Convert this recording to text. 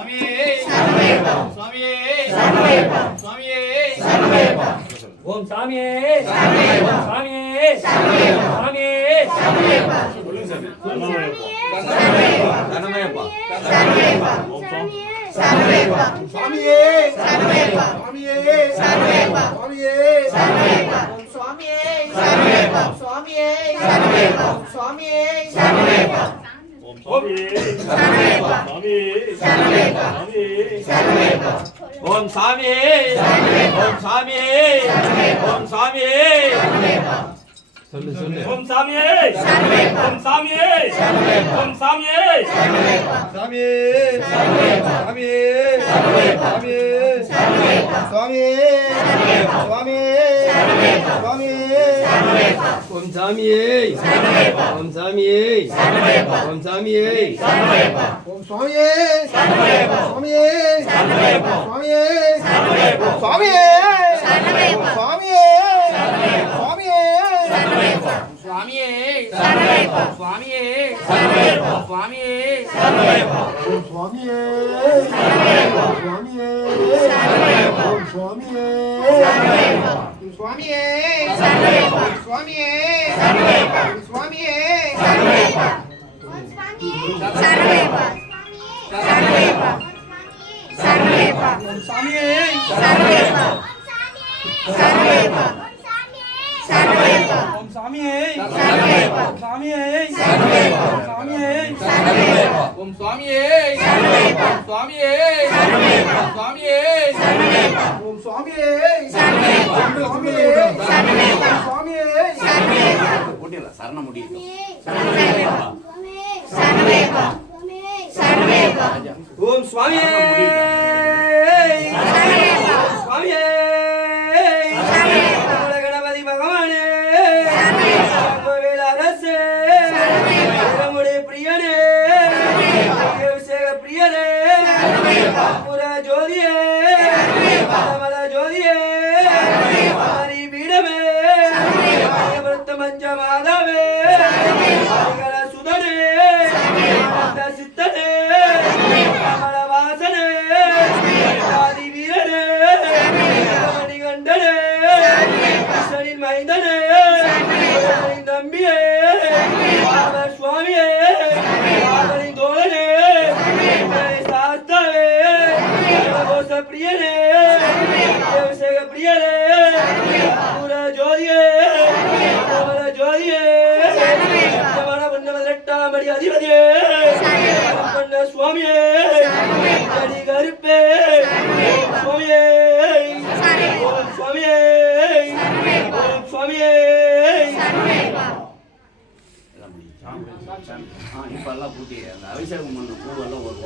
Swami சுவாமியே சுவாமியே ஓம் சாமியே சாமியே சாமியே கணமேப்பா சரணமேப்பா சுவாமியே சரணமேப்பா சுவாமியே சரணமேப்பா சுவாமியே சரணமேப்பா சுவாமியே சரணமேப்பா சுவாமியே சரணமேப்பா சுவாமியே சரணமேப்பா சரணமேப்பா சரணமேப்பா சரணமேப்பா ஓம் சாமியே ஓம் சாமியே ஓம் சாமியே சொல்லு சொல்லு ஓம் சாமியே சரணமேப்பா ஓம் சாமியே ஓம் சாமியே சாமியே சரணமேப்பா சாமியே சரணமேப்பா சாமியே சரணமேப்பா சுவாமியே சுவாமியே சுவாமியே ஓம் சாமியே சரணமேப்பா ஓம் சாமியே சரணமேப்பா ஓம் சாமியே சரணமேப்பா ஓம் சுவாமியே சரணமேப்பா சுவாமியே சரணமேப்பா சுவாமியே சரணமேப்பா சுவாமியே சரணமேப்பா சுவாமியே சுவாமியே சரணமேப்பா சுவாமியே சரணமேப்பா சுவாமியே சரணமேப்பா சுவாமியே சரணமேப்பா சுவாமியே சரணமேப்பா சுவாமியே சரணமேப்பா சுவாமியே சரணமேப்பா சுவாமியே சரணமேப்பா சுவாமியே சரணமேப்பா சுவாமியே சரணமேப்பா சரணமேப்பா சரணமேப்பா சரணமேப்பா சுவாமியே சரணமேப்பா சரணமேப்பா சரணமேப்பா ஓம் சாமியே சரணமேப்பா சாமியே சரணமேப்பா சாமியே சரணமேப்பா ஓம் சுவாமியே சரணமேப்பா சுவாமியே சரணமேப்பா சுவாமியே சரணமேப்பா ஓம் சுவாமியே சரணமேப்பா சுவாமியே சரணமேப்பா சுவாமியே சரணமேப்பா போட்டியல சரண முடியும் சரணமேப்பா சரணமேப்பா சரணமேப்பா ஓம் சுவாமியே சரணமேப்பா சுவாமியே சரணமேப்பா கணபதி பகவானே சரணமேப்பா கோவில் அரசே சரணமேப்பா நம்முடைய பிரியனே அபிஷேக பிரியனே சரணமேப்பா புர ஜோதியே சரணமேப்பா மல ஜோதியே சரணமேப்பா ஹரி பீடமே சரணமேப்பா விருத்த மஞ்ச மாதவே சரணமேப்பா ஹரிகர சுதனே சரணமேப்பா அந்த சித்தனே சரணமேப்பா கமல வாசனே ஆதி வீரனே மணிகண்டனே கிருஷ்ணனின் மைந்தனே கிருஷ்ணனின் தம்பியே அவர் சுவாமியே அவரின் தோழனே சாஸ்தாவே கோச பிரியனே அபிஷேக பிரியனே புர ஜோதியே கமல ஜோதியே கமல பண்ண அடி அதிபதியே பண்ண சுவாமியே அடி கருப்பே சுவாமியே ஓம் சுவாமியே ஓம் சுவாமியே இப்ப எல்லாம் பூட்டி அந்த அபிஷேகம் பண்ண பூவெல்லாம் ஒரு